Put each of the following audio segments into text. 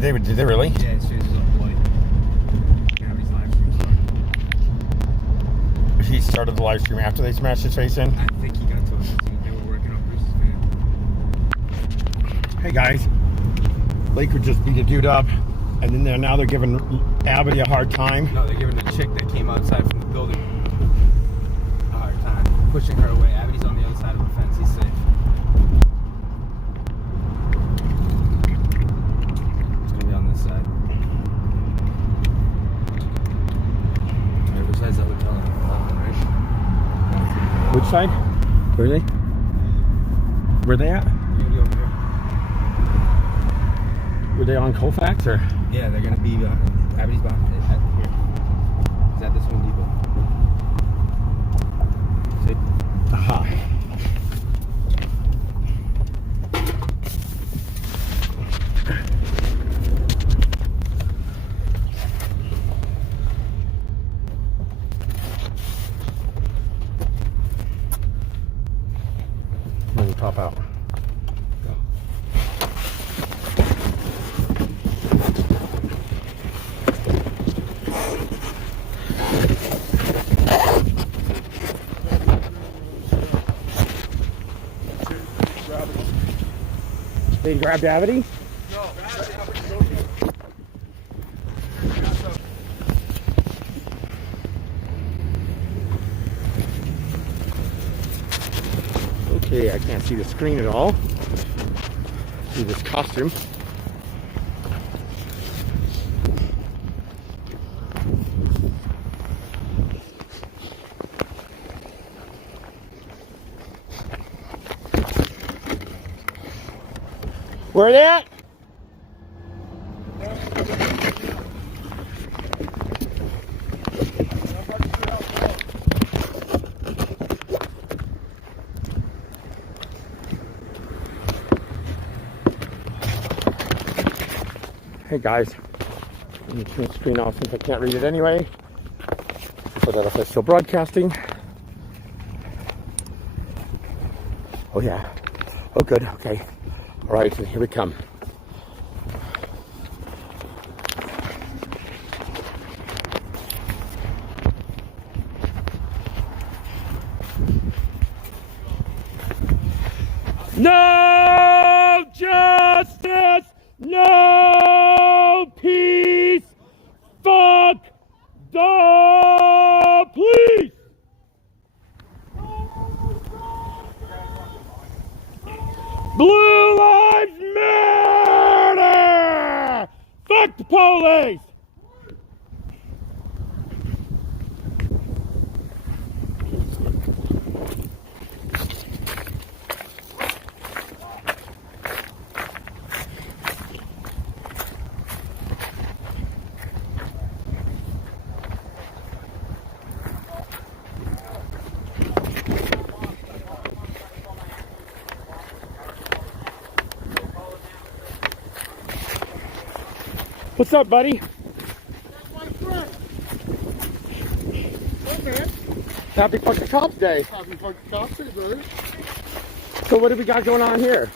Did they really? Yeah, his face was all bloody. You know, his live stream started. He started the live stream after they smashed his face in? I think he got to it. They were working on Bruce's van. Hey guys. Lakewood just beat a dude up, and then now they're giving Abby a hard time. No, they're giving the chick that came outside from the building a hard time. Pushing her away. Abby's on the other side of the fence. He's safe. It's going to be on this side. Right, which side's the hotel? Right? Which side? Where are they? Where are they at? They're going to be over here. Were they on Colfax or? Yeah, they're going to be Abby's behind here. Is that this Home Depot? See? Aha. Let me pop out. They grabbed Davity? No, Okay, I can't see the screen at all. See this costume. Where are they at? Hey guys, let me turn the screen off since I can't read it anyway. So that if I'm still broadcasting. Oh yeah. Oh good, okay. All right, here we come. No justice, no peace, fuck the police! Blue Lives Matter! Fuck the police! What's up, buddy? That's my friend. Okay. Happy fucking Cops Day. Happy fucking Cops Day, brother. So what do we got going on here?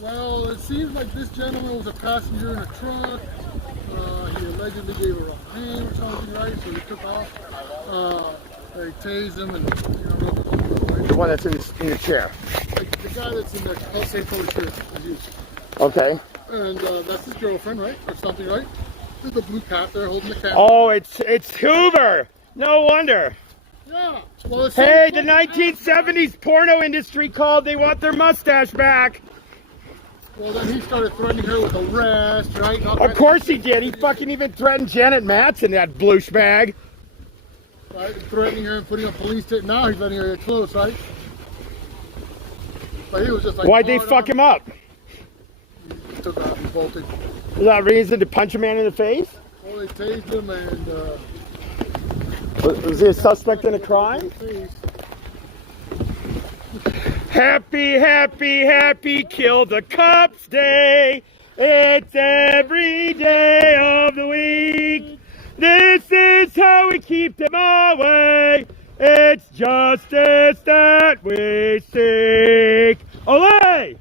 Well, it seems like this gentleman was a passenger in a truck. He allegedly gave a wrong name or something, right? So he took off. They tased him and, The one that's in the chair. like the guy that's in the same photo shirt as you. Okay. And that's his girlfriend, right? Or something, right? There's the blue cap there holding the camera. Oh, it's Hoover. No wonder. Yeah. Well, Hey, the 1970s porno industry called. They want their mustache back. Well, then he started threatening her with arrest, right? Of course he did. He fucking even threatened Janet Matson, that bloosh bag. Right? And threatening her and putting a police tape. Now he's letting her get close, right? But he was just like. Why'd they fuck him up? He took off and bolted. Was that reason to punch a man in the face? Well, they tased him and. Was he a suspect in a crime? Happy, happy, happy, kill the cops day. It's every day of the week. This is how we keep them away. It's justice that we seek. Olay!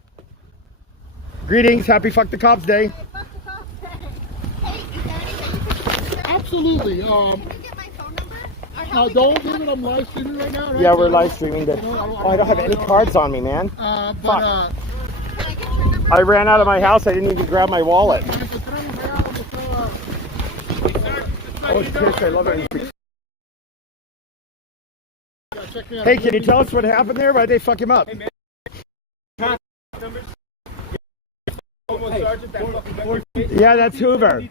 Greetings, happy Fuck the Cops Day. absolutely. Can you get my phone number? Or how Now we don't get give it? it. I'm live streaming right now. Right? Yeah, we're So, live streaming. But oh, I don't have any cards on me, man. Can I get your number? I ran out of my house. I didn't even grab my wallet. Oh, Chris, I love it. Hey, can you tell us what happened there? Why'd they fuck him up? Yeah, that's Hoover.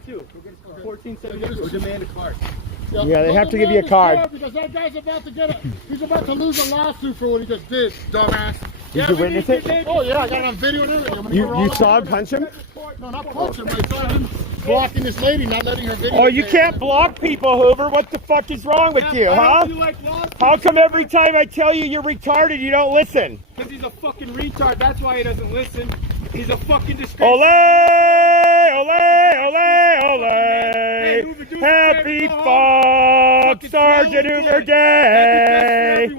Yeah, they have to give you a card. Because that guy's about to get he's about to lose a lawsuit for what he just did, dumbass. Did you witness it? Oh yeah, I got it on video and everything. You saw him punch him? No, not punch him. I saw him blocking this lady, not letting her video. Oh, you can't block people, Hoover. What the fuck is wrong with you, huh? How come every time I tell you you're retarded, you don't listen? Because he's a fucking retard. That's why he doesn't listen. He's a fucking disgrace. Ole, ole, ole, ole. Happy fuck Sergeant Hoover Day.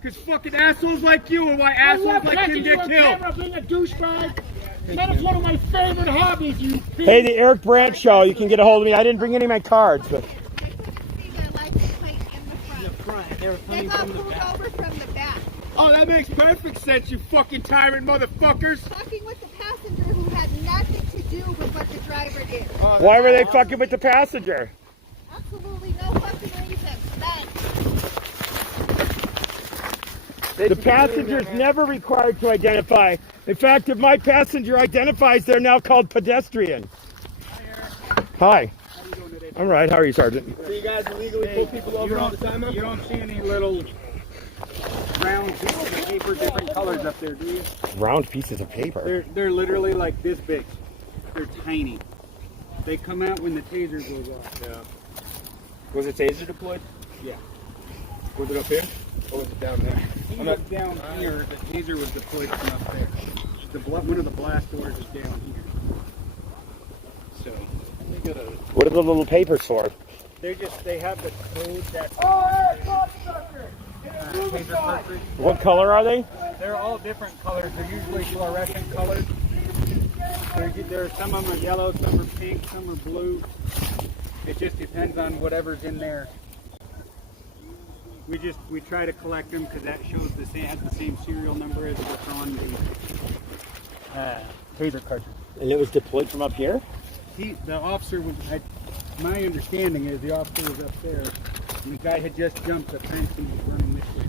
Because fucking assholes like you are why assholes like him get killed. Being a douchebag. That is one of my favorite hobbies, you piece. Hey, the Eric Brandt Show. You can get a hold of me. I didn't bring any of my cards, but I couldn't see the license plate in the front. They got pulled over from the back. Oh, that makes perfect sense, you fucking tyrant motherfuckers. Talking with the passenger who had nothing to do with what the driver did. why were they fucking with the passenger? Absolutely no fucking reason. None. The passenger's never required to identify. In fact, if my passenger identifies, they're now called pedestrian. Hi. I'm right. How are you, Sergeant? So you guys illegally pull people over all the time? You don't see any little round pieces of paper, different colors up there, do you? Round pieces of paper. They're literally like this big. They're tiny. They come out when the taser goes off. Yeah. Was the taser deployed? Yeah. Was it up here? Or was it down there? He was down here. The taser was deployed from up there. One of the blast doors is down here. So What are the little papers for? they have the code that's taser cartridge. What color are they? They're all different colors. They're usually fluorescent colors. There are some of them are yellow, some are pink, some are blue. It just depends on whatever's in there. We try to collect them because that shows has the same serial number as what's on the taser cartridge. And it was deployed from up here? The officer was. My understanding is the officer was up there, and the guy had just jumped the fence and was running this way.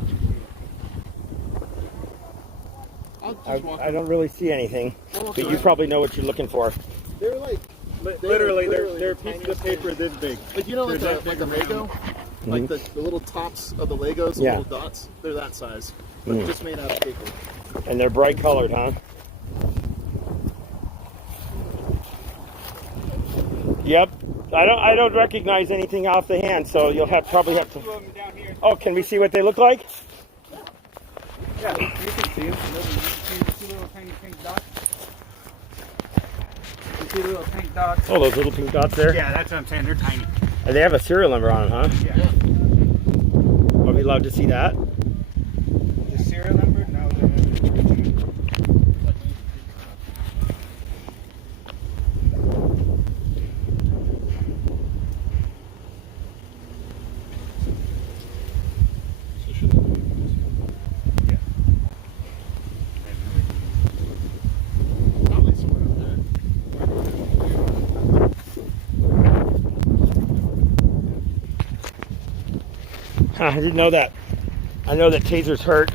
I don't really see anything, but you probably know what you're looking for. They're like, Literally, they're pieces of paper this big. like you know, like a Lego, like the little tops of the Legos, the Yeah. little dots. They're that size, but just made out of paper. And they're bright colored, huh? Yep. I don't recognize anything off the hand, so you'll probably have to. Two of them down here. Oh, can we see what they look like? Yeah, you can see them. You see little tiny pink dots? You see the little pink dots? Oh, those little pink dots there? Yeah, that's what I'm saying. They're tiny. And they have a serial number on them, huh? Yeah. Are we allowed to see that? The serial number? No. I didn't know that. I know that tasers hurt.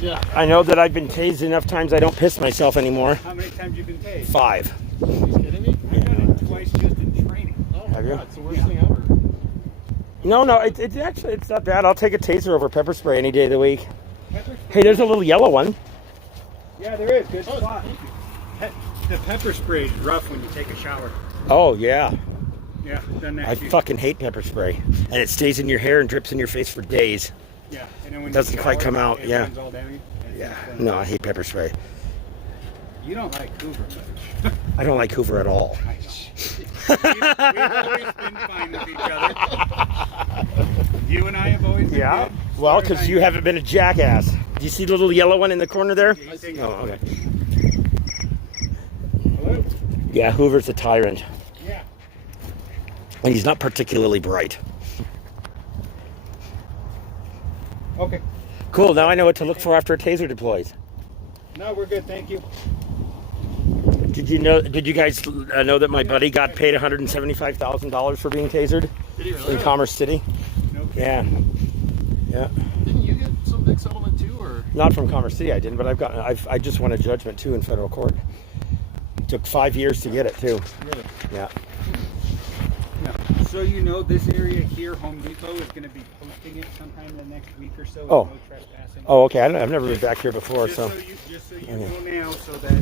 Yeah. I know that I've been tased enough times I don't piss myself anymore. How many times you been tased? 5. Are you kidding me? I've done it twice just in training. Oh my Have you? God, it's the worst thing ever. No, it's actually it's not bad. I'll take a taser over pepper spray any day of the week. Hey, there's a little yellow one. Yeah, there is. Good spot. The pepper spray is rough when you take a shower. Oh yeah. Yeah, done that. I too. fucking hate pepper spray. And it stays in your hair and drips in your face for days. Yeah, and then when Doesn't you quite shower, come out, it yeah. runs all down you. Yeah. No, I hate pepper spray. You don't like Hoover much. I don't like Hoover at all. We've always been fine with each other. You and I have always been Yeah. good. Well, because you haven't been a jackass. Do you see the little yellow one in the corner there? Yeah, you take Oh, okay. Hello? Yeah, Hoover's a tyrant. Yeah. And he's not particularly bright. Okay. Cool, now I know what to look for after a taser deploys. No, we're good. Thank you. Did you guys know that my buddy got paid $175,000 for being tasered in Commerce City? No. Yeah. Yeah. Didn't you get some big settlement too, or? Not from Commerce City, I didn't, but I just won a judgment too in federal court. It took 5 years to get it too. Really? Yeah. Yeah. So you know, this area here, Home Depot, is going to be posting it sometime in the next week or so. Oh. No trespassing. Oh, okay. I've never been back here before, Just so so you know now, so that.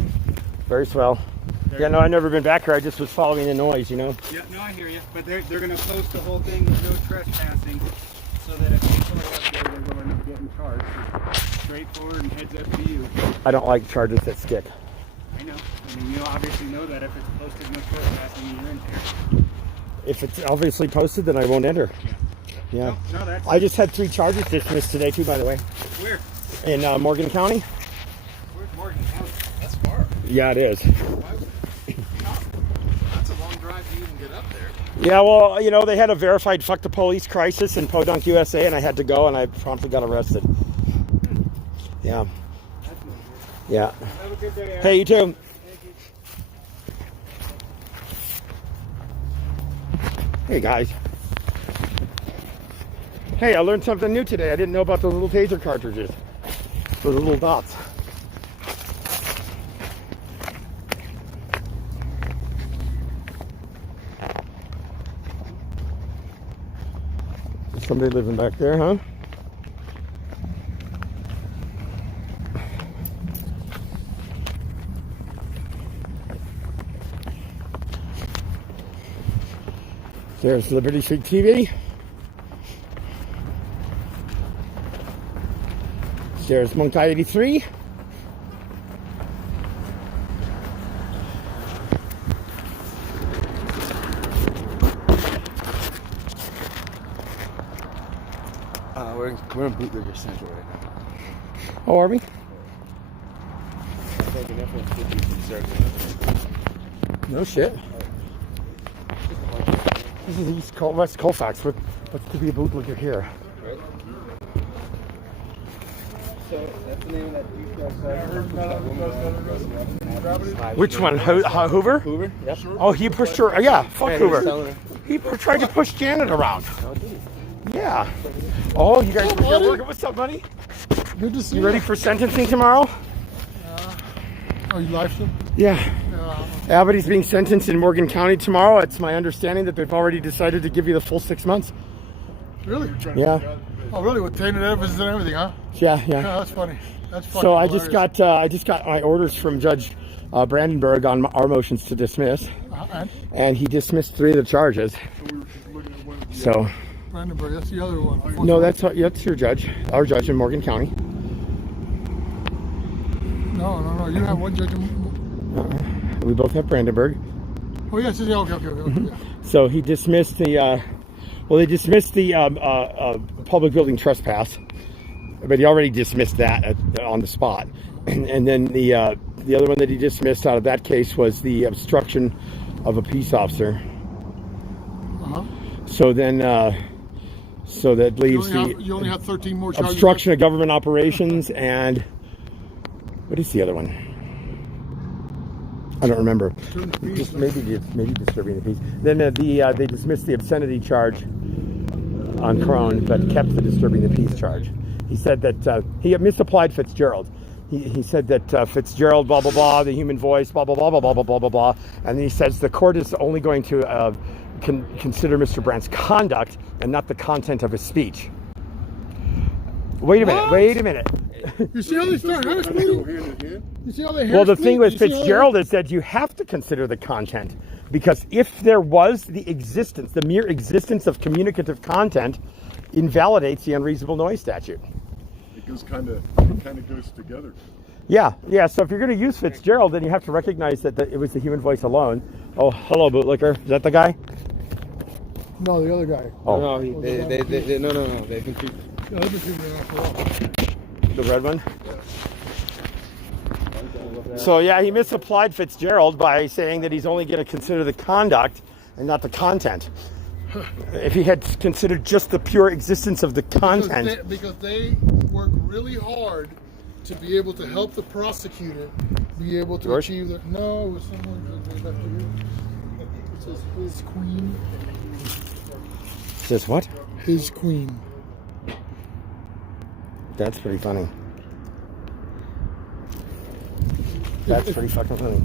very swell. Yeah, no, I've never been back here. I just was following the noise, you know. Yeah, no, I hear you. But they're going to post the whole thing with no trespassing, so that if people are up there, they're going to get in charge. So straightforward and heads up to you. I don't like charges that stick. I know. I mean, you obviously know that if it's posted no trespassing, you're in there. If it's obviously posted, then I won't enter. Yeah. No, that's I just had 3 charges dismissed today too, by the way, where? in Morgan County. Where's Morgan County? That's far. Yeah, it is. That's a long drive to even get up there. Yeah, well, you know, they had a verified fuck the police crisis in Podunk, USA, and I had to go, and I promptly got arrested. Yeah. That's no good. Yeah. Have a good day, Aaron. Hey, you too. Thank you. Hey, guys. Hey, I learned something new today. I didn't know about the little taser cartridges. The little dots. Is somebody living back there, huh? There's Liberty Street TV. There's Monk 83. We're in Bootlegger Central right now. Oh, are we? No shit. This is East West Colfax. What's to be a bootlegger here? So that's the name of that Which one? Hoover? Hoover? Yep. Oh, he pushed her. Yeah, fuck Yeah, Hoover. he was telling her. He tried to push Janet around. Yeah. Oh, you guys were here buddy. working. What's up, buddy? Good to see You ready for sentencing tomorrow? Oh, you live stream? Yeah. Abbott's being sentenced in Morgan County tomorrow. It's my understanding that they've already decided to give you the full 6 months. Really? Yeah. Oh, really? With tainted evidence and everything, huh? Yeah, Yeah, yeah. that's funny. That's funny. So I just got my orders from Judge Brandenburg on our motions to dismiss, and he dismissed 3 of the charges. So Brandenburg, that's the other one. no, that's your judge, our judge in Morgan County. No. You have one judge. We both have Brandenburg. Oh, yes. Yeah, okay. Yeah. So he dismissed the. Well, they dismissed the public building trespass, but he already dismissed that on the spot. And then the other one that he dismissed out of that case was the obstruction of a peace officer. Uh-huh. So then, so that leaves You only have 13 more charges. obstruction of government operations and what is the other one? I don't remember. Just maybe disturbing the peace. Then they dismissed the obscenity charge on Crone, but kept the disturbing the peace charge. He said that he misapplied Fitzgerald. He said that Fitzgerald, blah blah blah, the human voice, blah blah blah blah blah blah blah blah blah, and then he says the court is only going to consider Mr. Brandt's conduct and not the content of his speech. Wait a minute. What? Wait a minute. You see how they start hair splitting? You see how they hair Well, the split? thing with You see how Fitzgerald is that you have to consider the content, because if there was the mere existence of communicative content invalidates the unreasonable noise statute. It goes kind of goes together. Yeah. So if you're going to use Fitzgerald, then you have to recognize that it was the human voice alone. Oh, hello, bootlicker. Is that the guy? No, the other guy. Oh, No, no. They've been keeping. Yeah, they've been keeping it on for a while. the red one. So yeah, he misapplied Fitzgerald by saying that he's only going to consider the conduct and not the content. if he had considered just the pure existence of the content. Because they work really hard to be able to help the prosecutor be able to George? achieve that. No, it was someone that left here. It says his queen. Says what? His queen. That's pretty funny. That's pretty fucking funny.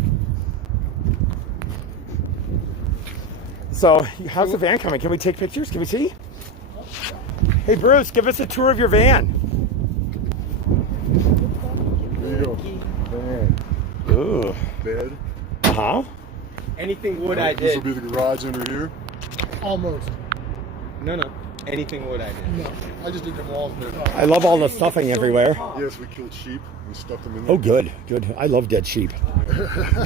So, how's the van coming? Can we take pictures? Can we see? Hey, Bruce, give us a tour of your van. There you go. Van. Ooh. Bed. Uh-huh. Anything wood I This will did. be the garage under here. Almost. No. Anything wood I did. No, I just did the walls. I love all the stuffing everywhere. Yes, we killed sheep and stuffed them in there. Oh, good, good. I love dead sheep.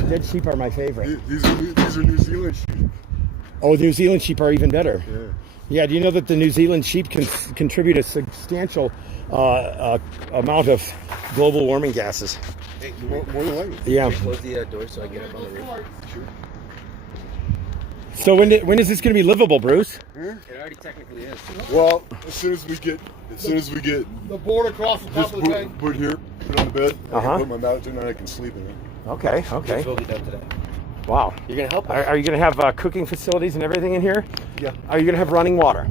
Dead sheep are my favorite. These are New Zealand sheep. Oh, New Zealand sheep are even better. Yeah. Yeah, do you know that the New Zealand sheep can contribute a substantial amount of global warming gases? More than likely. Yeah. Close the door so I get up on the roof. So when is this going to be livable, Bruce? It already technically is. Well, as soon as we get The board across the top this of the tank. put here, put on the bed, I Uh-huh. can put my mouth in and I can sleep in it. Okay, okay. This will be done today. Wow. You're gonna help us? Are you going to have cooking facilities and everything in here? Yeah. Are you going to have running water?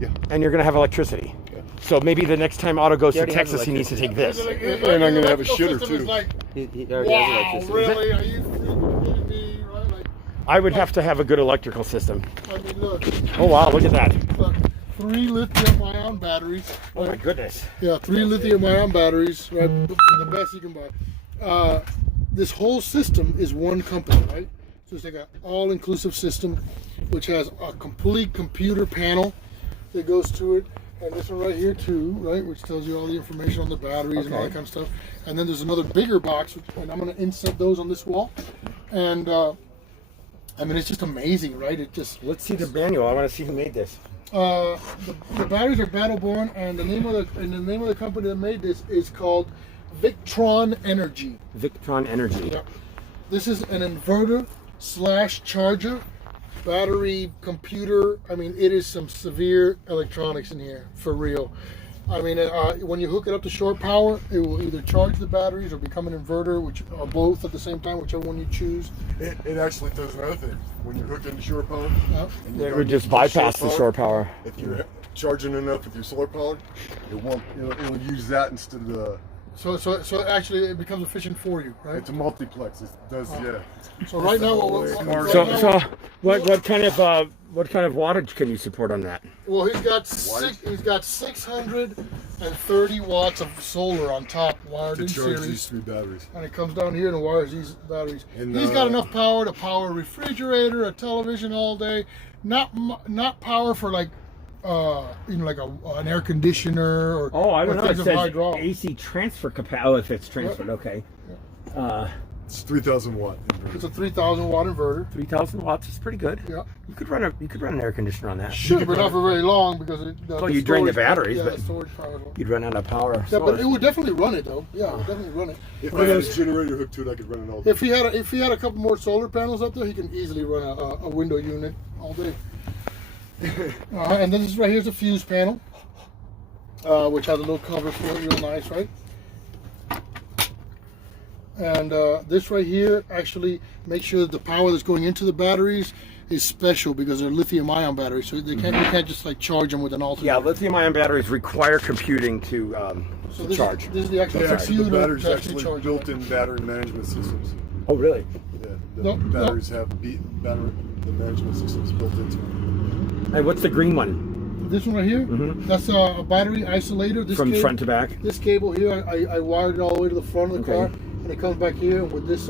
Yeah. And you're going to have electricity? Yeah. So maybe the next time Otto goes to already has Texas, he needs to take this. And I'm gonna have a shitter, System is too. Like, He already wow, has electricity. really? Are you kidding me? Right? Like, I would have to have a good electrical system. I mean, look, Oh, wow, look at that. look, 3 lithium-ion batteries. Oh, my goodness. Yeah, 3 lithium-ion batteries, right? The best you can buy. This whole system is one company, right? So it's like an all-inclusive system, which has a complete computer panel that goes to it, and this one right here too, right, which tells you all the information on the batteries and all that kind of stuff. And then there's another bigger box, and I'm going to inset those on this wall. And I mean, it's just amazing, right? It just Let's see the manual. I want to see who made this. the batteries are battle-born, and the name of the company that made this is called Victron Energy. Victron Energy. Yeah. This is an inverter / charger, battery, computer. I mean, it is some severe electronics in here, for real. I mean, when you hook it up to shore power, it will either charge the batteries or become an inverter, which are both at the same time, whichever one you choose. It actually does another thing. When you hook into shore power, Yeah. and you It go would just to bypass the shore power. If you're charging enough with your solar power, it'll use that instead of the. So actually, it becomes efficient for you, right? It's a multiplex. It does, yeah. So right now, So what kind of wattage can you support on that? well, he's got 630 watts of solar on top wired To in charge series. these 3 batteries. And it comes down here and wires these batteries. And, He's got enough power to power a refrigerator, a television all day. Not power for like like an air conditioner or Oh, I don't or know. It things of says hydraulic. AC transfer capacity. Oh, if it's transferred, okay. It's 3,000 watt inverter. It's a 3,000 watt inverter. 3,000 watts is pretty good. Yeah, You could run an air conditioner on that. sure, but not for very long because Well, you drain the batteries, Yeah, but- the storage power. You'd run out of power. Yeah, but it would definitely run it though. Yeah, it would definitely run it. If I had a generator hooked to it, I could run it all day. If he had a couple more solar panels up there, he can easily run a window unit all day. And then this right here's a fuse panel, which has a little cover for it, real nice, right? And this right here actually makes sure that the power that's going into the batteries is special because they're lithium-ion batteries, so you can't just like charge them with an alternator. Yeah, lithium-ion batteries require computing to So this charge. This is the actual Yeah, computer the batteries to actually charge it. built-in battery management systems. Oh, really? Yeah, the No, batteries have the management systems built into them. Hey, what's the green one? This one right here, that's a battery isolator. This From cable, front to back? This cable here, I wired it all the way to the front of the Okay. car, and it comes back here with this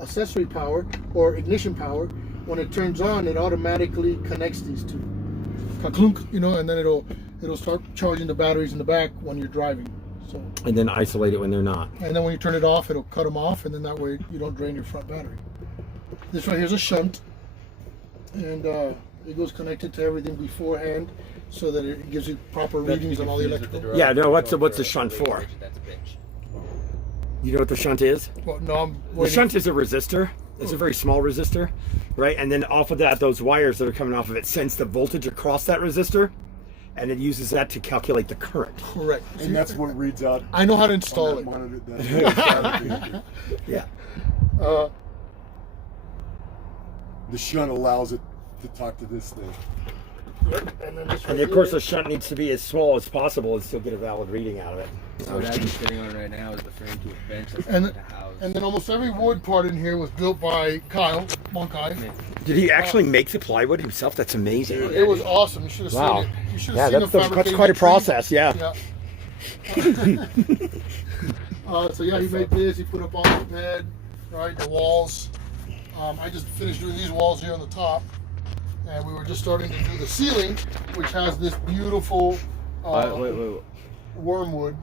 accessory power or ignition power. When it turns on, it automatically connects these two. Ka-clunk, and then it'll start charging the batteries in the back when you're driving. So, And then isolate it when they're not. and then when you turn it off, it'll cut them off, and then that way you don't drain your front battery. This right here is a shunt, and it goes connected to everything beforehand, so that it gives you proper readings on all the electrical. Yeah, no, what's the shunt for? That's a bitch. You know what the shunt is? Well, no, I'm The waiting. shunt is a resistor It's a very small resistor, right? And then off of that, those wires that are coming off of it sense the voltage across that resistor, and it uses that to calculate the current. Correct. And that's what reads out. I know how to install on it. that monitor. Yeah. The shunt allows it to talk to this thing. And then this And right of course, here. the shunt needs to be as small as possible and still get a valid reading out of it. So what I'm sitting on right now is the frame to a bench that's And- the house. And then almost every wood part in here was built by Kyle Monkai. Did he actually make the plywood himself? That's amazing. It was awesome. You should have Wow. seen it. You should Yeah, have seen that's him that's fabricating quite a the tree. process. Yeah. So yeah, he made this. He put up all the bed, right, the walls. I just finished doing these walls here on the top, and we were just starting to do the ceiling, which has this beautiful wormwood.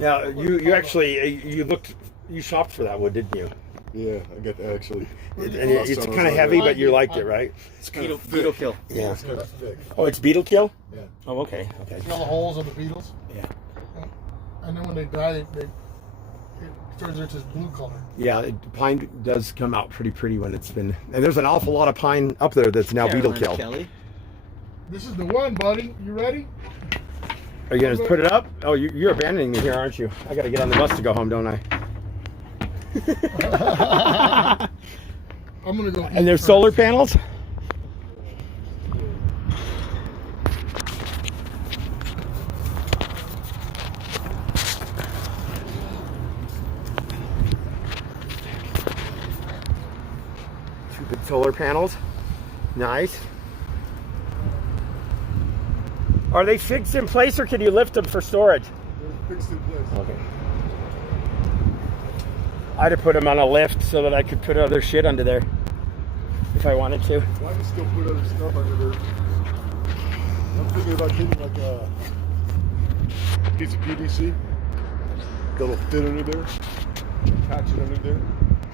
Now you actually you shopped for that wood, didn't you? Yeah, I got to actually. And it's kind of heavy, but you liked it, right? It's kind of Beetle kill. Yeah. It's kind of thick. Oh, it's beetle kill. Yeah. Oh, okay. Okay. You know the holes of the beetles, Yeah. and then when they die, it turns into this blue color. Yeah, pine does come out pretty when it's been. And there's an awful lot of pine up there that's now beetle kill. Kelly. This is the one, buddy. You ready? Are you gonna put it up? Oh, you're abandoning me here, aren't you? I gotta get on the bus to go home, don't I? I'm gonna go. And there's solar panels. Two big solar panels. Nice. Are they fixed in place or can you lift them for storage? They're fixed in place. Okay. I'd have put them on a lift so that I could put other shit under there if I wanted to. Well, I can still put other stuff under there. I'm thinking about getting like a piece of PVC that'll fit under there, attach it under there,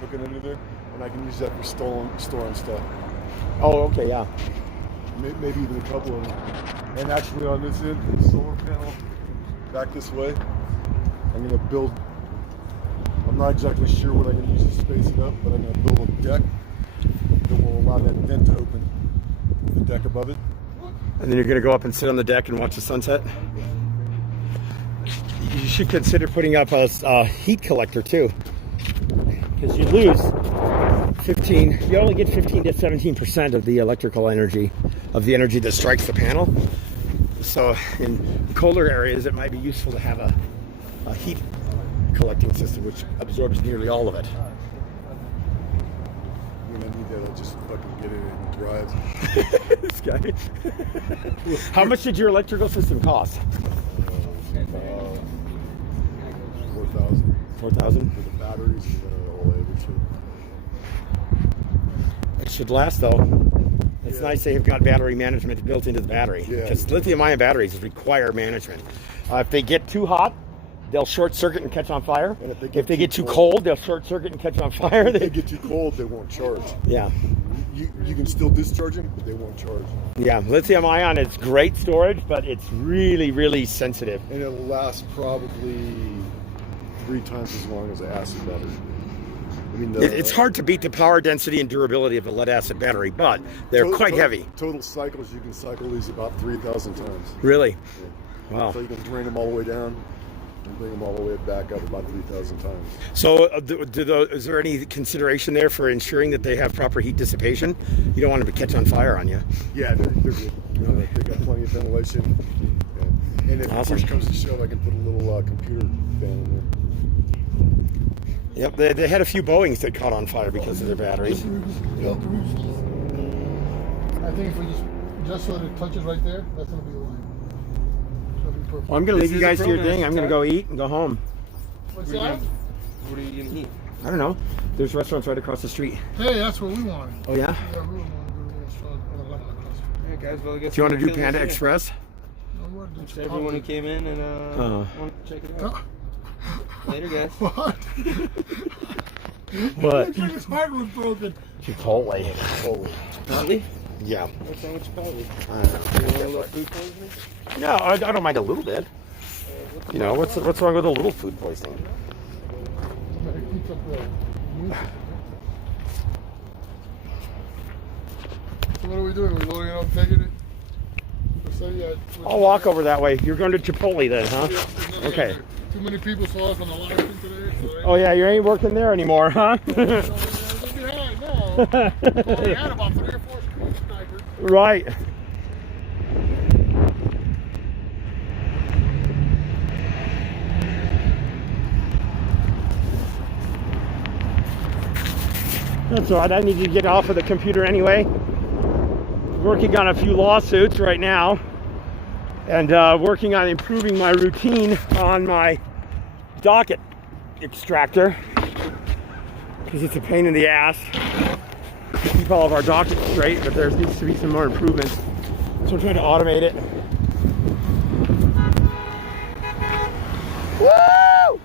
hook it under there, and I can use that for storing stuff. Oh, okay, yeah. Maybe even a couple of them. And actually on this end, the solar panel back this way, I'm gonna build, I'm not exactly sure what I'm gonna use to space it up, but I'm gonna build a deck that will allow that vent to open, the deck above it. And then you're going to go up and sit on the deck and watch the sunset. You should consider putting up a heat collector too, because you lose 15. You only get 15 to 17% of the electrical energy, of the energy that strikes the panel. So in colder areas, it might be useful to have a heat collecting system which absorbs nearly all of it. When I need that, I'll just fucking get it and drive. This guy. How much did your electrical system cost? 4,000 4,000. for the batteries and all that shit. It should last though. It's nice they have got battery management built into the battery, Yeah. because lithium-ion batteries require management. If they get too hot, they'll short circuit and catch on fire. And if they get too cold, they'll short circuit and catch on fire. If they get too cold, they won't charge. Yeah, You can still discharge them, but they won't charge. yeah. Lithium-ion is great storage, but it's really sensitive. And it'll last probably 3 times as long as an acid battery. I mean, It's hard to beat the power density and durability of a lead-acid battery, but they're quite heavy. Total cycles, you can cycle these about 3,000 times. Really? Wow. So you can drain them all the way down and bring them all the way back up about 3,000 times. So, is there any consideration there for ensuring that they have proper heat dissipation? You don't want them to catch on fire on you. Yeah, they're good. They got plenty of ventilation. And if Awesome. push comes to shove, I can put a little computer fan in there. Yep, they had a few Boeings that caught on fire because of their batteries. Yep. I think if we just so that it touches right there, that's gonna be the line. That'll be perfect. Well, I'm going to leave This you is guys a to your program, thing. I'm going to go eat and go home. What's that? What are you gonna eat? I don't know. There's restaurants right across the street. Hey, that's what we wanted. Oh, yeah? Yeah, we were going to do a restaurant on the lemon crust. Yeah, guys, well, I guess Do you want to do we'll kill Panda this here. Express? No, we're doing Thanks to everyone who came in and wanted to check it out. Later, guys. What? What? His heart was broken. Chipotle. Chipotle? Yeah. What's wrong with Chipotle? I don't know. You want a little food poisoning? No, I don't mind a little bit. You know, what's wrong with a little food poisoning? It keeps up the So what are we doing? We're loading it up, taking it? So, yeah, I'll walk over that way. You're going to Chipotle then, huh? Yeah, Okay. Too many people saw us on the live stream today. So Oh yeah, you ain't working there anymore, huh? behind, no. We had about 3 or 4 snipers. Right. That's all right. I need to get off of the computer anyway. Working on a few lawsuits right now, and working on improving my routine on my docket extractor, because it's a pain in the ass to keep all of our dockets straight, but there needs to be some more improvements. So I'm trying to automate it. Woo!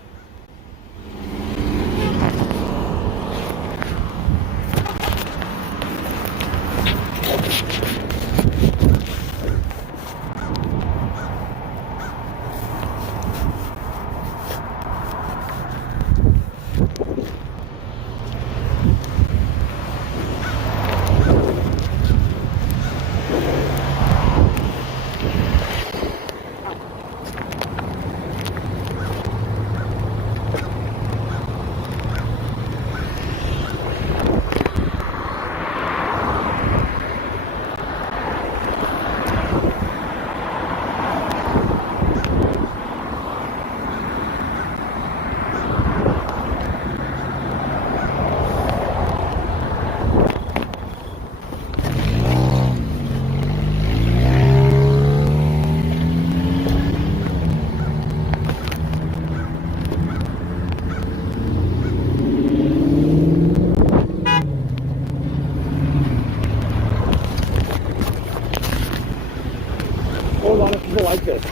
Hold on, if you like this.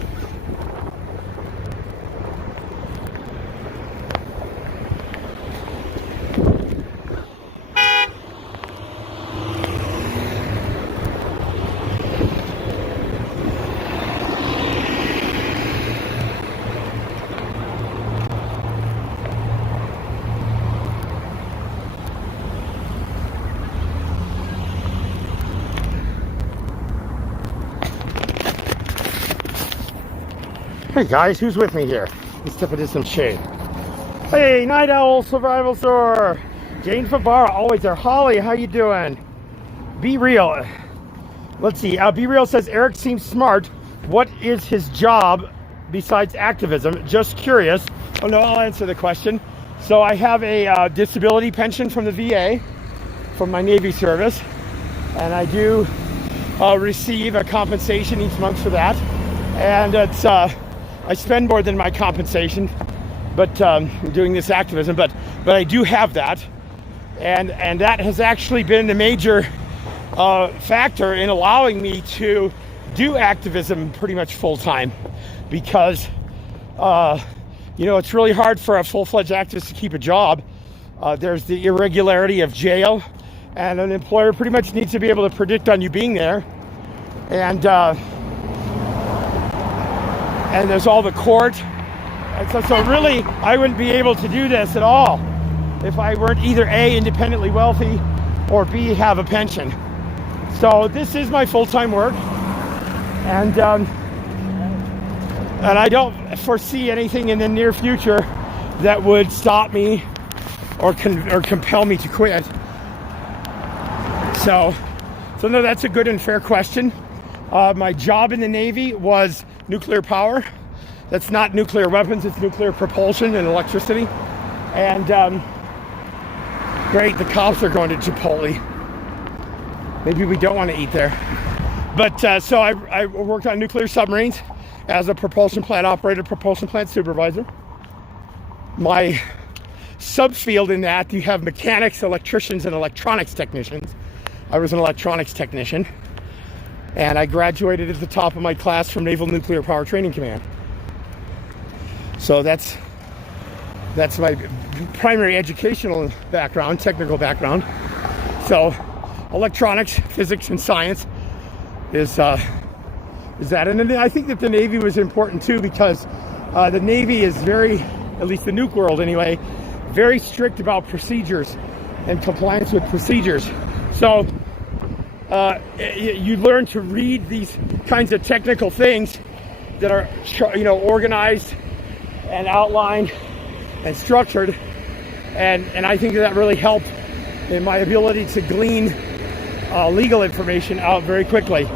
Hey guys, who's with me here? Let's step into some shade. Hey, Night Owl Survival Store. Jane Favara, always there. Holly, how you doing? Be Real. Let's see. Be Real says, Eric seems smart. What is his job besides activism? Just curious. Oh no, I'll answer the question. So I have a disability pension from the VA, from my Navy service. And I do receive a compensation each month for that. And it's... I spend more than my compensation, but doing this activism, but I do have that, and that has actually been the major factor in allowing me to do activism pretty much full time, because you know, it's really hard for a full-fledged activist to keep a job. There's the irregularity of jail, and an employer pretty much needs to be able to predict on you being there, and there's all the court. And so really, I wouldn't be able to do this at all if I weren't either A, independently wealthy, or B, have a pension. So this is my full-time work, and I don't foresee anything in the near future that would stop me or compel me to quit. So no, that's a good and fair question. My job in the Navy was nuclear power. That's not nuclear weapons, it's nuclear propulsion and electricity. And great, the cops are going to Chipotle. Maybe we don't want to eat there. But so I worked on nuclear submarines as a propulsion plant operator, propulsion plant supervisor. My subfield in that, you have mechanics, electricians, and electronics technicians. I was an electronics technician. And I graduated at the top of my class from Naval Nuclear Power Training Command. So that's my primary educational background, technical background. So electronics, physics, and science is that. And I think that the Navy was important too, because the Navy is very, at least the nuke world anyway, very strict about procedures and compliance with procedures. So you learn to read these kinds of technical things that are, organized and outlined and structured, and I think that really helped in my ability to glean legal information out very quickly.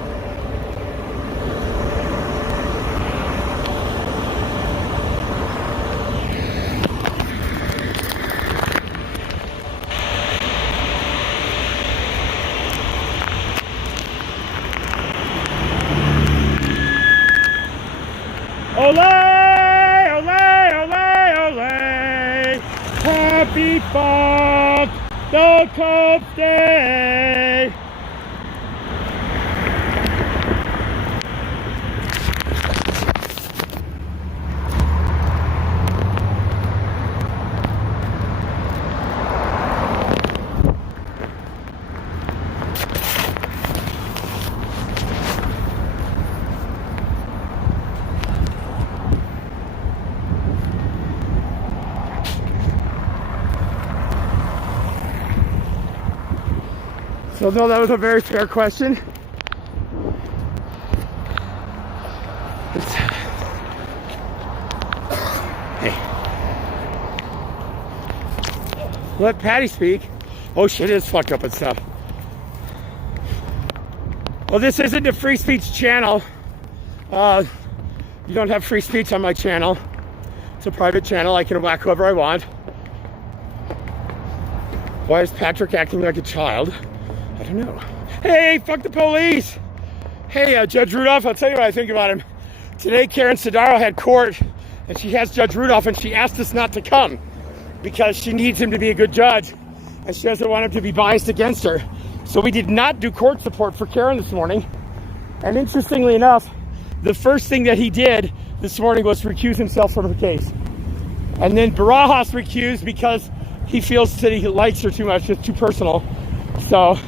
Ole, ole, ole, ole, happy fuck the Cubs Day. So no, that was a very fair question. Hey. Let Patty speak. Oh shit, it is fucked up and stuff. Well, this isn't a free speech channel. You don't have free speech on my channel. It's a private channel. I can whack whoever I want. Why is Patrick acting like a child? I don't know. Hey, fuck the police! Hey, Judge Rudolph, I'll tell you what I think about him. Today, Karen Sidaro had court, and she has Judge Rudolph, and she asked us not to come because she needs him to be a good judge, and she doesn't want him to be biased against her. So we did not do court support for Karen this morning. And interestingly enough, the first thing that he did this morning was recuse himself from her case. And then Barajas recused because he feels that he likes her too much, it's too personal. So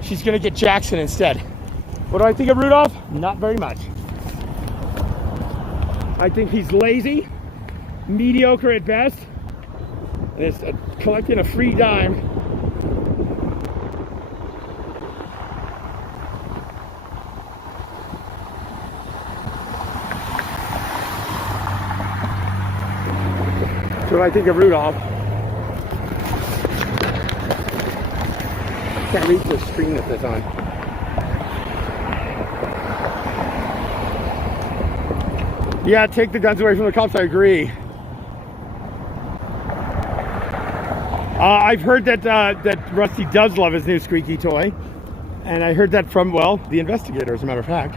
she's going to get Jackson instead. What do I think of Rudolph? Not very much. I think he's lazy, mediocre at best, and is collecting a free dime. What do I think of Rudolph? Can't reach the screen that that's on. Yeah, take the guns away from the cops. I agree. I've heard that Rusty does love his new squeaky toy, and I heard that from, well, the investigator, as a matter of fact.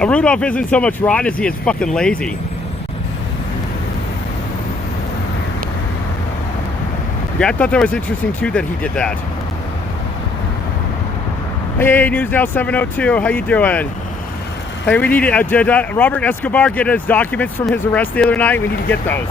Rudolph isn't so much rotten as he is fucking lazy. Yeah, I thought that was interesting too that he did that. Hey, News Now 702, how you doing? Hey, we need did Robert Escobar get his documents from his arrest the other night? We need to get those.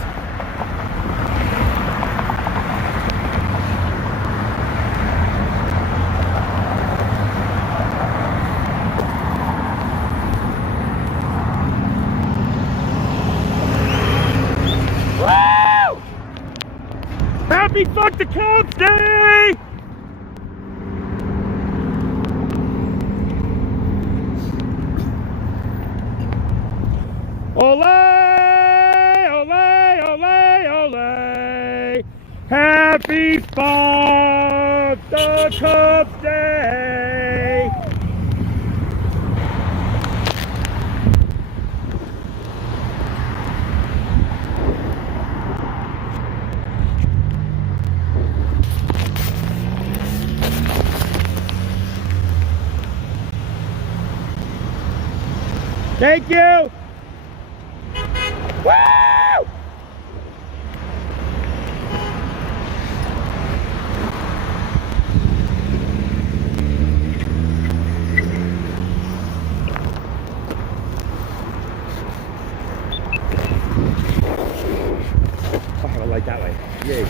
Woo! Happy fuck the Cubs Day! Ole, ole, ole, ole. Happy fuck the Cubs Day. Thank you. Woo! Oh, I like that way. Yay.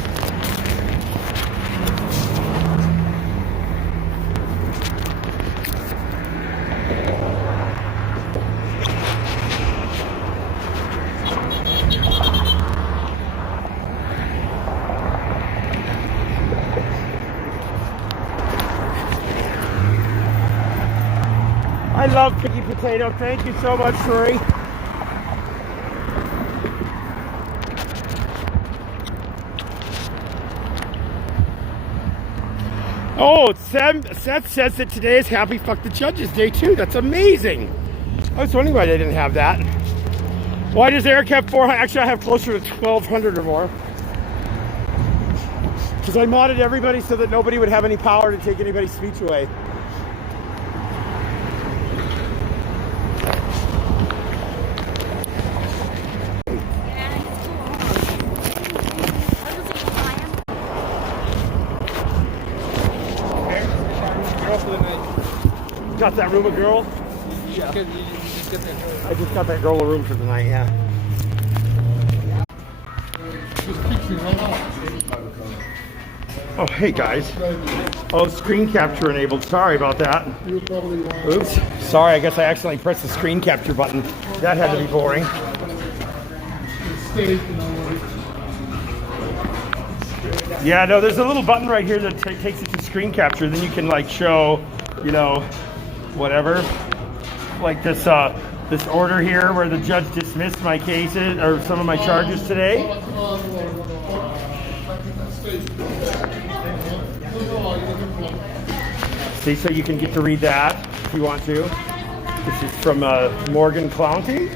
love Piggy Potato. Thank you so much, Rory. Oh, Seth says that today is Happy Fuck the Judges Day too. That's amazing. I was wondering why they didn't have that. Why does Eric have 400? Actually, I have closer to 1,200 or more. Because I modded everybody so that nobody would have any power to take anybody's speech away. Got that room a girl? Yeah. I just got that girl a room for the night, yeah. Oh, hey guys. Oh, screen capture enabled. Sorry about that. Oops. Sorry, I guess I accidentally pressed the screen capture button. That had to be boring. Yeah, no, there's a little button right here that takes it to screen capture. Then you can like show, you know, whatever. Like this this order here where the judge dismissed my cases or some of my charges today. See, so you can get to read that if you want to. This is from Morgan County.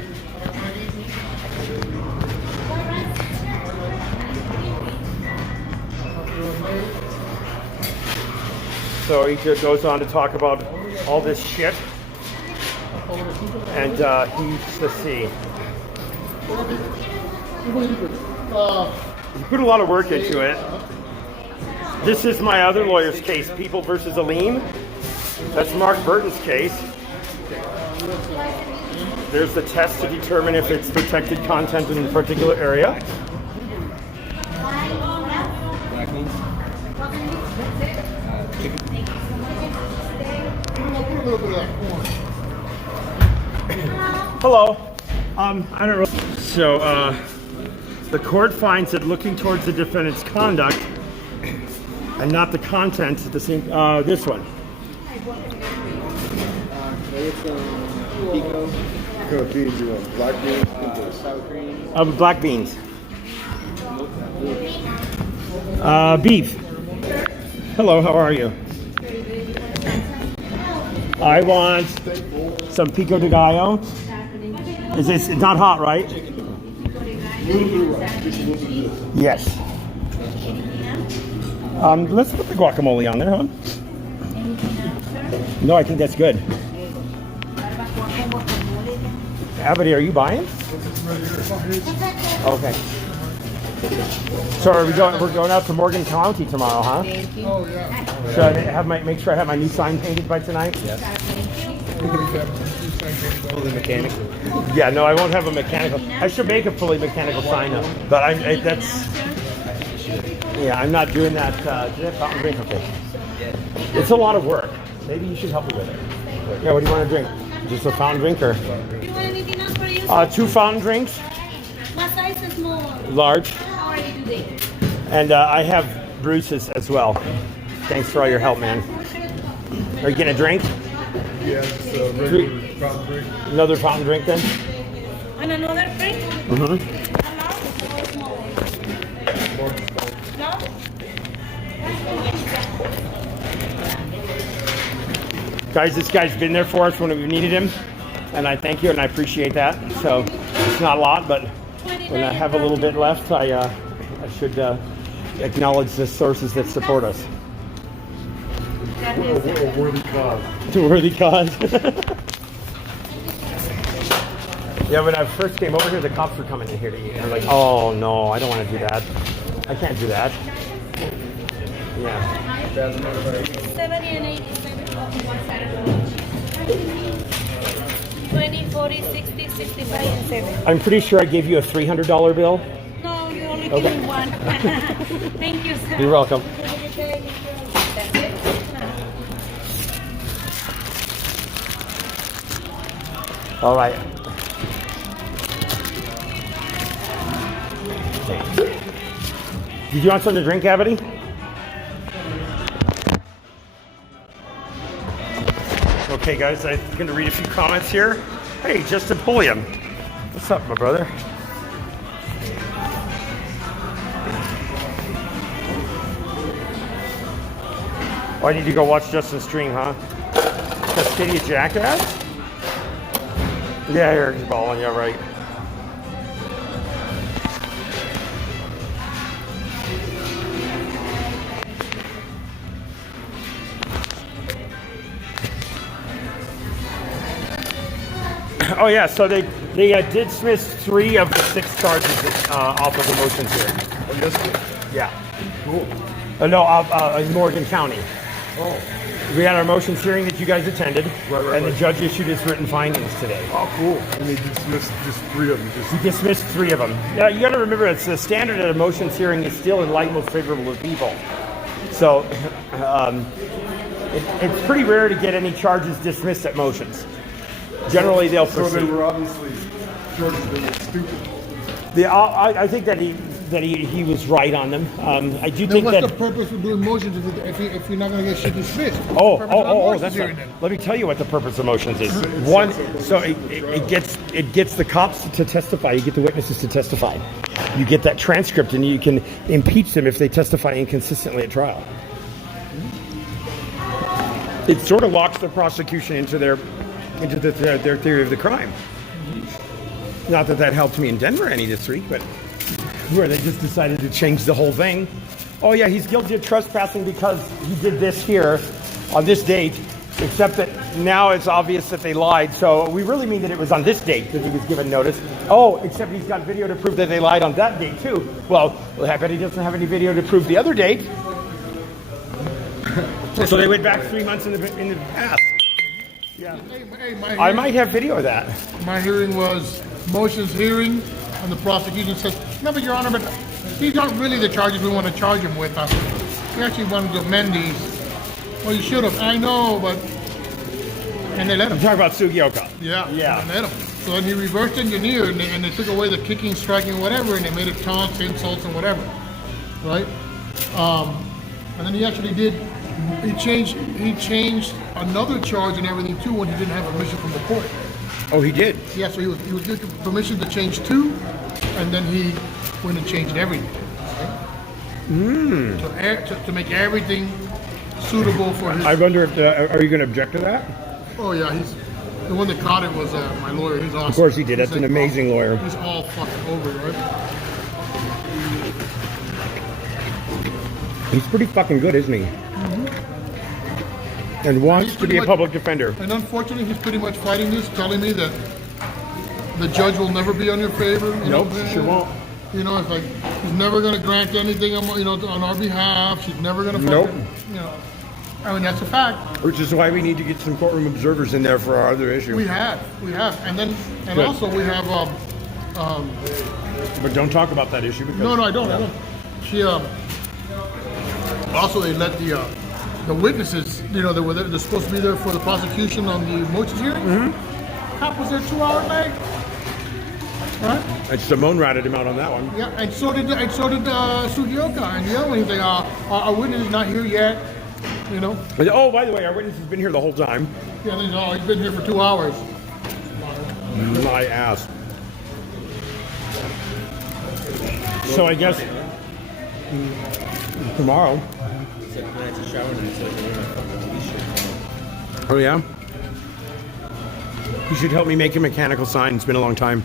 So he just goes on to talk about all this shit. And let's see. He put a lot of work into it. This is my other lawyer's case, People versus Aleem. That's Mark Burton's case. There's the test to determine if it's protected content in a particular area. Hello. I don't know. So, the court finds that looking towards the defendant's conduct and not the content at the same. This one. What kind of beans you want? Black beans? Sour cream. Black beans. Beef. Hello, how are you? I want some pico de gallo. Is this it's not hot, right? Yes. Let's put the guacamole on there, huh? No, I think that's good. Abby, are you buying? Okay. So are we're going out to Morgan County tomorrow, huh? Oh, yeah. Should I make sure I have my new sign painted by tonight? Yes. Fully mechanical. Yeah, no, I won't have a mechanical. I should make a fully mechanical sign up, but I'm not doing that. Do that fountain drink? Okay. It's a lot of work. Maybe you should help me with it. Yeah, what do you want to drink? Just a fountain drink or? Do you want anything else for you? 2 fountain drinks. What size is small? Large. How are you today? And I have Bruce's as well. Thanks for all your help, man. Are you getting a drink? Yeah, just a regular fountain drink. Another fountain drink then? And another drink? Mm-hmm. Guys, this guy's been there for us when we needed him, and I thank you and I appreciate that. So it's not a lot, but when I have a little bit left, I should acknowledge the sources that support us. A worthy cause. It's a worthy cause. Yeah, when I first came over here, the cops were coming in here to eat. I'm like, oh no, I don't want to do that. I can't do that. Yeah. 70 and 87. 20, 40, 60, 65, and 7. I'm pretty sure I gave you a $300 bill. No, you only Okay. give me one. Thank you, sir. You're welcome. All right. Did you want something to drink, Abby? Okay. Okay, guys, I'm going to read a few comments here. Hey, Justin Pulliam. What's up, my brother? Oh, I need to go watch Justin's stream, huh? Cascadia Jackass? Yeah, Eric's balling, yeah, right. Oh yeah, so they did dismiss 3 of the 6 charges off of the motions hearing. Yeah. Cool. No, in Morgan County. Oh. We had our motions hearing that you guys attended, Right, and the judge issued his written findings today. Oh, cool. And they dismissed just 3 of them. He dismissed 3 of them. Yeah, you got to remember, it's the standard at a motions hearing is still in light most favorable to people. So it's pretty rare to get any charges dismissed at motions. Generally, they'll So proceed. they were obviously charged that they were stupid. I think that he was right on them. I do Then think what's that. the purpose of doing motions if you're not going to get shit dismissed? Oh, What's the purpose of motions that's hearing right. then? Let me tell you what the purpose of motions is. One, so it gets the cops to testify. You get the witnesses to testify. You get that transcript, and you can impeach them if they testify inconsistently at trial. It sort of locks the prosecution into their theory of the crime. Not that helped me in Denver any this week, but where they just decided to change the whole thing. Oh yeah, he's guilty of trespassing because he did this here on this date, except that now it's obvious that they lied. So we really mean that it was on this date that he was given notice. Oh, except he's got video to prove that they lied on that date too. Well, I bet he doesn't have any video to prove the other date. So they went back 3 months in the past. Yeah. Hey, I might have video of that. My hearing was motions hearing, and the prosecution says, no, but Your Honor, but these aren't really the charges we want to charge him with. We actually wanted to amend these. Well, you should have. I know, but... And they let him. I'm talking about Sugioka. Yeah. Yeah. And they let him. So then he reversed engineered, and they took away the kicking, striking, whatever, and they made it taunts, insults, and whatever. Right? And then he actually did... He changed another charge and everything too when he didn't have permission from the court. Oh, he did? Yeah, so he was given permission to change 2, and then he went and changed everything. To make everything suitable for his... I wonder if, are you going to object to that? Oh yeah, he's... The one that caught it was my lawyer. He's awesome. Of course he did. That's He's an like, amazing lawyer. He's all fucking over it, right? He's pretty fucking good, isn't he? And wants He's to pretty be a much- public defender. And unfortunately, he's pretty much fighting this, telling me that the judge will never be on your favor. You Nope, know, sure won't. You know, it's like she's never going to grant anything, on our behalf. She's never going to. Nope. You know, I mean that's a fact. Which is why we need to get some courtroom observers in there for our other issue. We have, and then, and Good. also we have. But don't talk about that issue because... No, I don't. She also they let the witnesses, they're supposed to be there for the prosecution on the motions hearing. Mm-hmm. Cop was there 2 hours late. Right? And Simone ratted him out on that one. Yeah, and so did Sugioka, and the other one. He's like, our witness is not here yet. You know. Oh, by the way, our witness has been here the whole time. Yeah, he's been here for 2 hours. My ass. So I guess tomorrow. Oh yeah. You should help me make a mechanical sign. It's been a long time.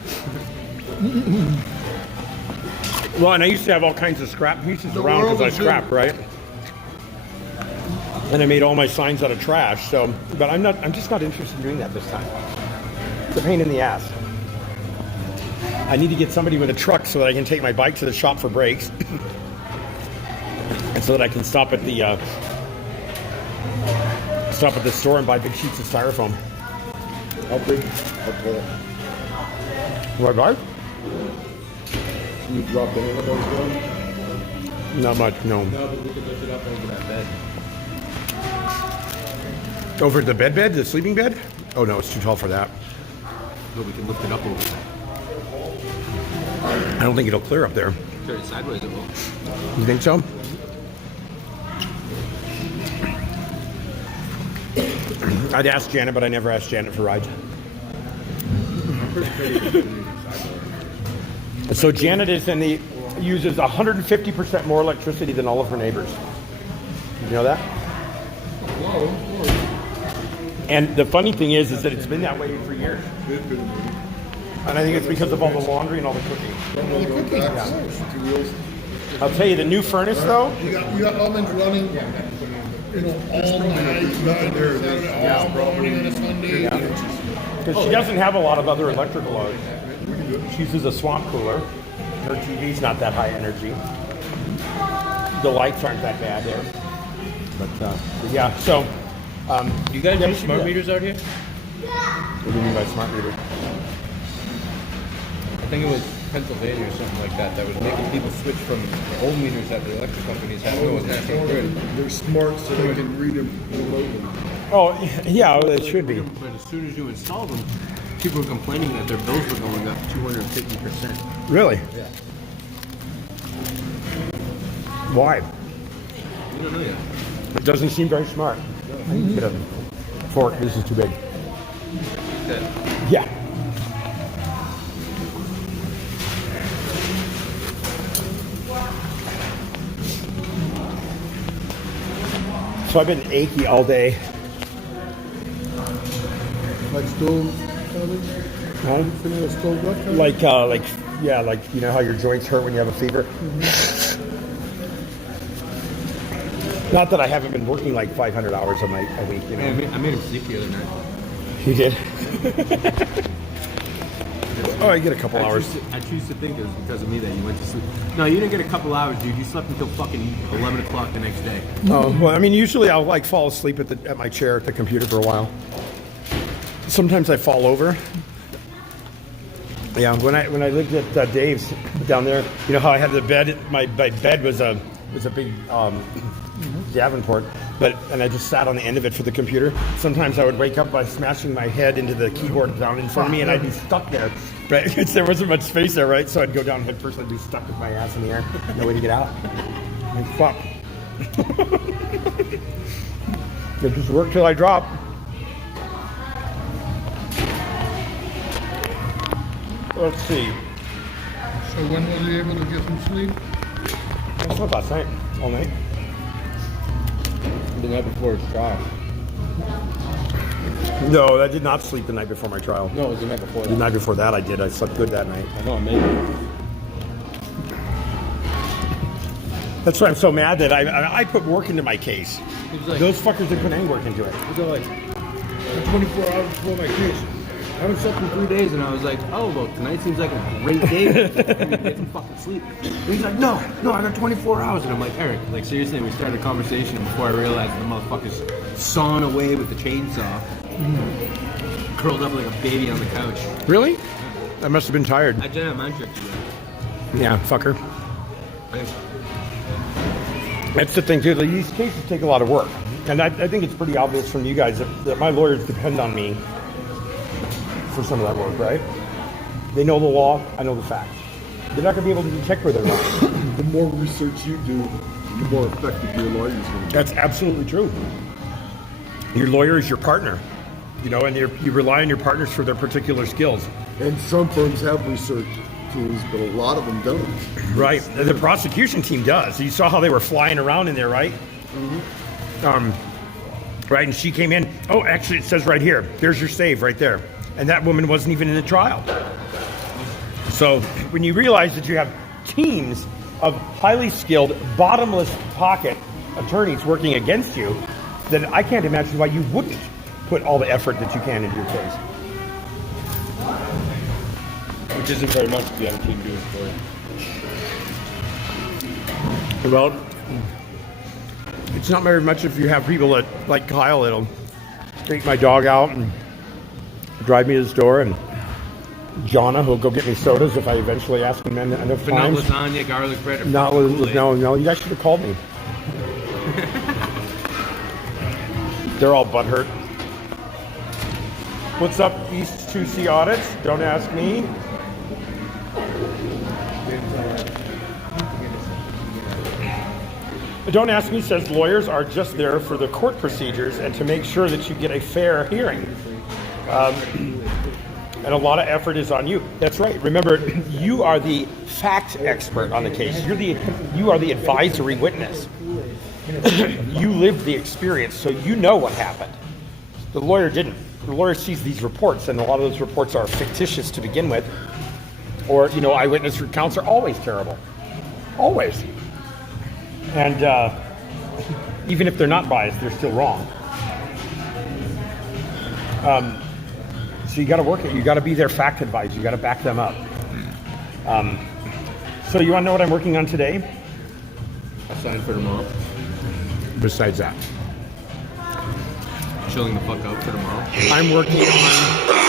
Well, and I used to have all kinds of scrap pieces The around world because I is new. scrap, right? And I made all my signs out of trash. So, but I'm just not interested in doing that this time. It's a pain in the ass. I need to get somebody with a truck so that I can take my bike to the shop for brakes, and so that I can stop at the store and buy big sheets of styrofoam. How big? How tall? What, bike? You dropped any of those down? Not much, no. No, but we could lift it up over that bed. Over the bed, the sleeping bed? Oh no, it's too tall for that. But we can lift it up over that. I don't think it'll clear up there. Turn it sideways, it will. You think so? I'd ask Janet, but I never asked Janet for rides. So Janet uses 150% more electricity than all of her neighbors. You know that? And the funny thing is that it's been that way for years. And I think it's because of all the laundry and all the cooking. I'll tell you, the new furnace though. You got ovens running, all night. Because she doesn't have a lot of other electrical loads. She uses a swamp cooler. Her TV's not that high energy. The lights aren't that bad there. But yeah, so. You guys use smart meters out here? What do you mean by smart meter? I think it was Pennsylvania or something like that was making people switch from the old meters that the electric companies had to go with National Grid. They're smart so they can read them remotely. Oh, yeah, well, it should be. But as soon as you install them, people were complaining that their bills were going up 250%. Really? Yeah. Why? You don't know yet. It doesn't seem very smart. I need to get a fork. This is too big. Yeah. So I've been achy all day. Like stove coming? Huh? Stove what coming? Like you know how your joints hurt when you have a fever? Not that I haven't been working like 500 hours a week, you know. I made him sleep the other night. You did? Oh, I get a couple hours. I choose to think it was because of me that you went to sleep. No, you didn't get a couple hours, dude. You slept until fucking 11 o'clock the next day. Oh, well, I mean, usually I'll like fall asleep at my chair at the computer for a while. Sometimes I fall over. Yeah, when I lived at Dave's down there, you know how I had the bed. My bed was a big Davenport, and I just sat on the end of it for the computer. Sometimes I would wake up by smashing my head into the keyboard down in front of me, and I'd be stuck there. Right, because there wasn't much space there, right? So I'd go down head first, and I'd be stuck with my ass in the air, no way to get out. Like, fuck. It just worked till I drop. Let's see. So when was you able to get some sleep? I slept last night, all night. The night before his trial. No, I did not sleep the night before my trial. No, it was the night before The that. night before that I did. I slept good that night. I know, amazing. That's why I'm so mad that I put work into my case. It was like, Those fuckers didn't put any work into it. it was like 24 hours before my case. I haven't slept in 3 days, and I was like, oh, well, tonight seems like a great day to get some fucking sleep. And he's like, no, I got 24 hours. And I'm like, Eric, like, seriously, and we started a conversation before I realized the motherfucker's sawing away with the chainsaw. Curled up like a baby on the couch. Really? I must have been tired. I didn't have mind trick to you. Yeah, fucker. That's the thing, too. These cases take a lot of work. And I think it's pretty obvious from you guys that my lawyers depend on me for some of that work, right? They know the law, I know the facts. They're not going to be able to detect where they're wrong. The more research you do, the more effective your lawyer is going to be. That's absolutely true. Your lawyer is your partner, you know, and you rely on your partners for their particular skills. And some firms have research teams, but a lot of them don't. Right. The prosecution team does. You saw how they were flying around in there, right? Mm-hmm. Right, and she came in. Oh, actually, it says right here. There's your save right there. And that woman wasn't even in the trial. So when you realize that you have teams of highly skilled, bottomless pocket attorneys working against you, then I can't imagine why you wouldn't put all the effort that you can into your case. Which isn't very much the other team doing for you. Well, it's not very much if you have people that, like Kyle, that'll take my dog out and drive me to the store, and Jonna, who'll go get me sodas if I eventually ask him enough But not times. lasagna, garlic bread, or No, you guys should have called me. They're all butthurt. What's up, East 2C Audits? Don't ask me. Don't Ask Me says lawyers are just there for the court procedures and to make sure that you get a fair hearing. And a lot of effort is on you. That's right. Remember, you are the fact expert on the case. You are the advisory witness. You lived the experience, so you know what happened. The lawyer didn't. The lawyer sees these reports, and a lot of those reports are fictitious to begin with. Or, eyewitness recounts are always terrible. Always. And even if they're not biased, they're still wrong. So you got to work it. You got to be their fact advisor. You got to back them up. So you want to know what I'm working on today? I'll sign for tomorrow. Besides that, Chilling the fuck out for tomorrow. I'm working on